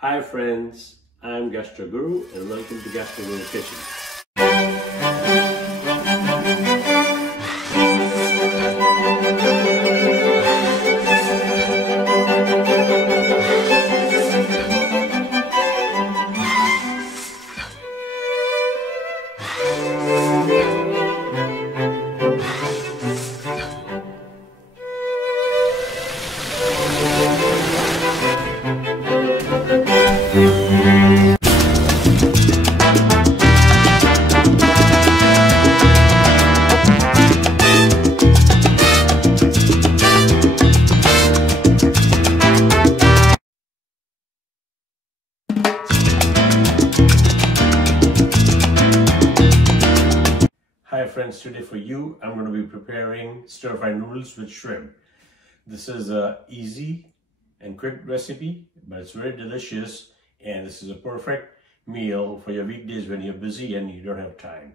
Hi friends, I'm Gastro Guru and welcome to Gastro Guru Kitchen. Hi friends, today for you I'm going to be preparing stir-fry noodles with shrimp. This is a easy and quick recipe, but it's very delicious, and this is a perfect meal for your weekdays when you're busy and you don't have time.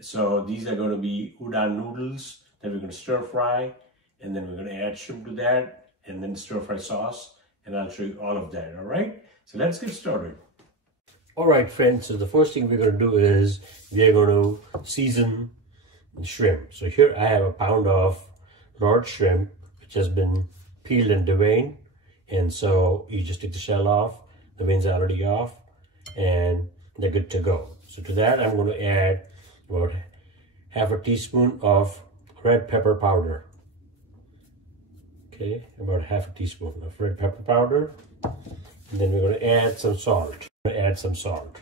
So these are going to be udon noodles that we're going to stir fry, and then we're going to add shrimp to that, and then stir-fry sauce, and I'll show you all of that. All right, so let's get started. Alright friends, so the first thing we're going to do is we are going to season the shrimp. So here I have a pound of large shrimp which has been peeled and deveined, and so you just take the shell off, the veins are already off, and they're good to go. So to that I'm going to add about half a teaspoon of red pepper powder. Okay, about half a teaspoon of red pepper powder, and then we're going to add some salt. Add some salt,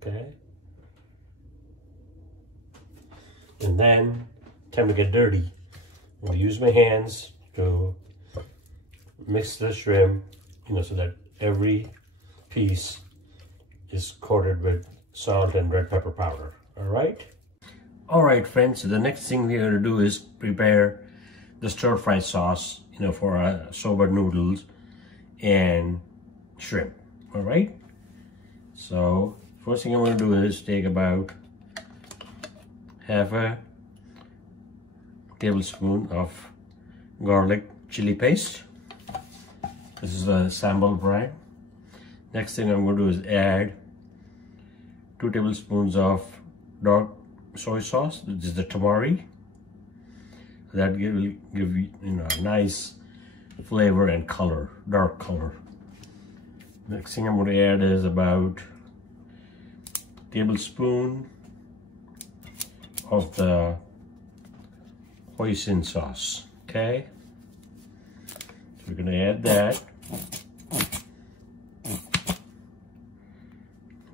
okay? And then, time to get dirty. I'm going to use my hands to mix the shrimp, so that every piece is coated with salt and red pepper powder, all right? All right, friends, so the next thing we're going to do is prepare the stir-fry sauce, for our soba noodles and shrimp, all right? So first thing I'm going to do is take about half a tablespoon of garlic chili paste. This is a sambal brine. Next thing I'm going to do is add 2 tablespoons of dark soy sauce. This is the Tamari. That will give you a nice flavor and color, dark color. Next thing I'm going to add is about a tablespoon of the hoisin sauce, okay? So we're going to add that.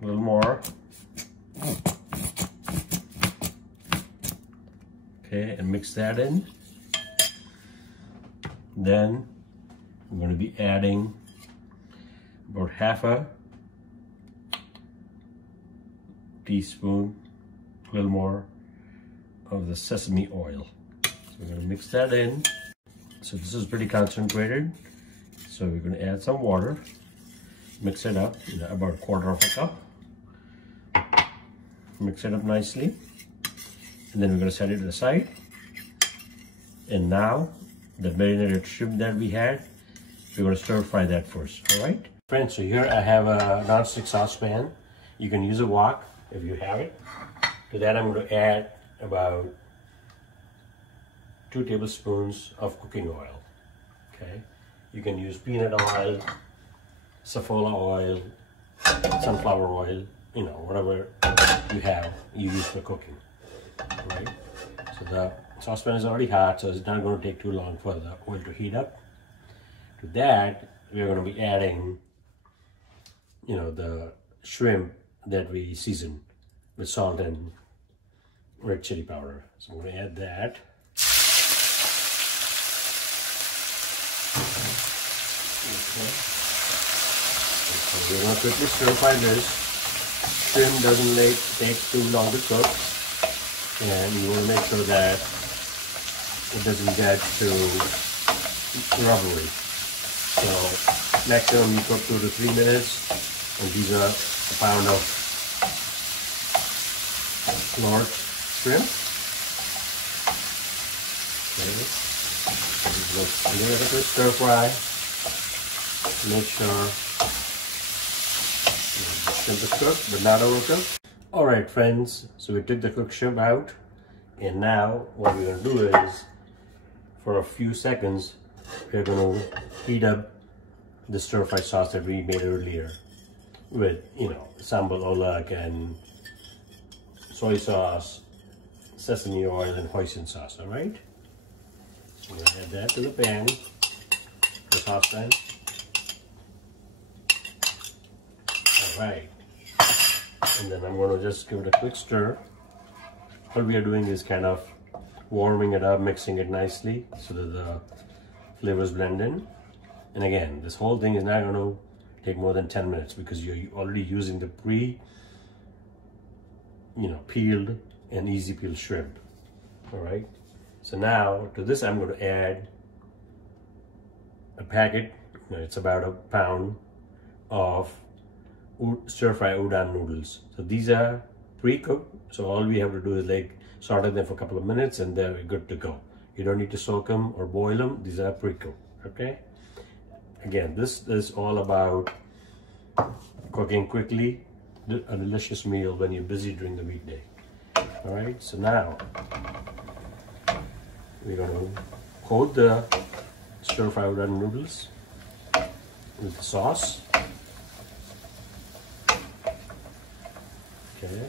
A little more. Okay, and mix that in. Then I'm going to be adding about half a teaspoon, a little more, of the sesame oil. So we're going to mix that in. So this is pretty concentrated. So we're going to add some water, mix it up, about 1/4 of a cup. Mix it up nicely. And then we're going to set it aside. And now, the marinated shrimp that we had, we're going to stir fry that first, all right? Friends, so here I have a non-stick saucepan. You can use a wok if you have it. To that I'm going to add about 2 tablespoons of cooking oil, okay? You can use peanut oil, safflower oil, sunflower oil, whatever you have, you use for cooking, right? So the saucepan is already hot, so it's not going to take too long for the oil to heat up. To that, we're going to be adding the shrimp that we seasoned with salt and red chili powder. So I'm going to add that. Okay. So we're going to quickly stir fry this. Shrimp doesn't take too long to cook, and you want to make sure that it doesn't get too rubbery. So maximum you cook 2 to 3 minutes, and these are a pound of large shrimp. Okay, so give it a good stir fry. Make sure Shrimp is cooked, but not overcooked. Alright friends, so we took the cooked shrimp out, and now what we're going to do is, for a few seconds, we're going to heat up the stir-fry sauce that we made earlier with, you know, Sambal Oelek and soy sauce, sesame oil, and hoisin sauce, alright? So we're going to add that to the pan, the saucepan. Alright. And then I'm going to just give it a quick stir. What we are doing is kind of warming it up, mixing it nicely so that the flavors blend in. And again, this whole thing is not going to take more than 10 minutes because you're already using the peeled and easy peeled shrimp. Alright. So now to this I'm going to add a packet, it's about a pound of stir-fry udon noodles. So these are pre-cooked, so all we have to do is like saute them for a couple of minutes and they're good to go. You don't need to soak them or boil them. These are pre-cooked. Okay, again, this is all about cooking quickly a delicious meal when you're busy during the weekday. All right, so now we're going to coat the stir-fry udon noodles with the sauce. Okay,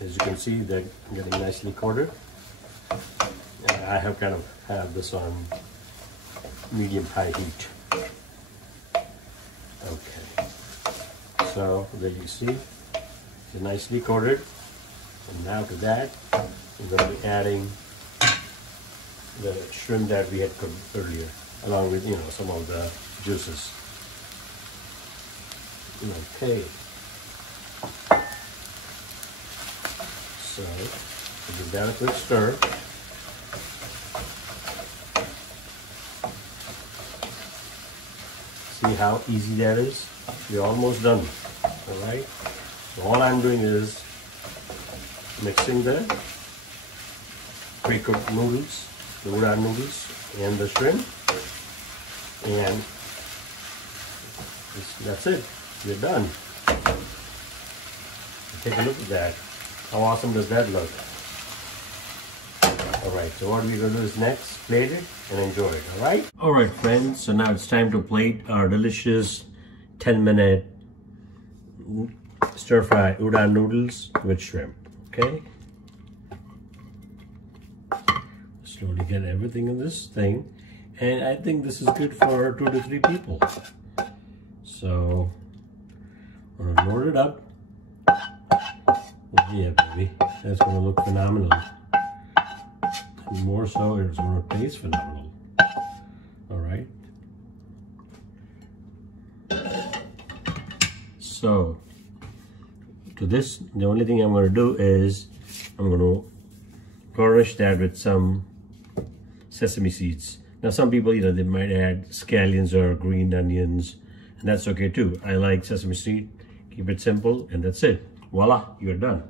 as you can see, they're getting nicely coated. And I have kind of have this on medium-high heat. Okay, so there you see, they're nicely coated. And now to that, we're going to be adding the shrimp that we had cooked earlier, along with, you know, some of the juices. Okay. So, give that a quick stir. See how easy that is? We're almost done. Alright? So all I'm doing is mixing the pre-cooked noodles, the udon noodles, and the shrimp. And that's it. We're done. Take a look at that. How awesome does that look? Alright, so what we're going to do is next, plate it and enjoy it, alright? Alright friends, so now it's time to plate our delicious 10-minute stir-fry udon noodles with shrimp, okay? Slowly get everything in this thing, and I think this is good for 2 to 3 people. So, I'm going to load it up. Yeah, baby, that's going to look phenomenal. And more so, it's going to taste phenomenal. Alright. So, to this, the only thing I'm going to do is, I'm going to garnish that with some sesame seeds. Now, some people, you know, they might add scallions or green onions, and that's okay too. I like sesame seed. Keep it simple, and that's it. Voila, you're done.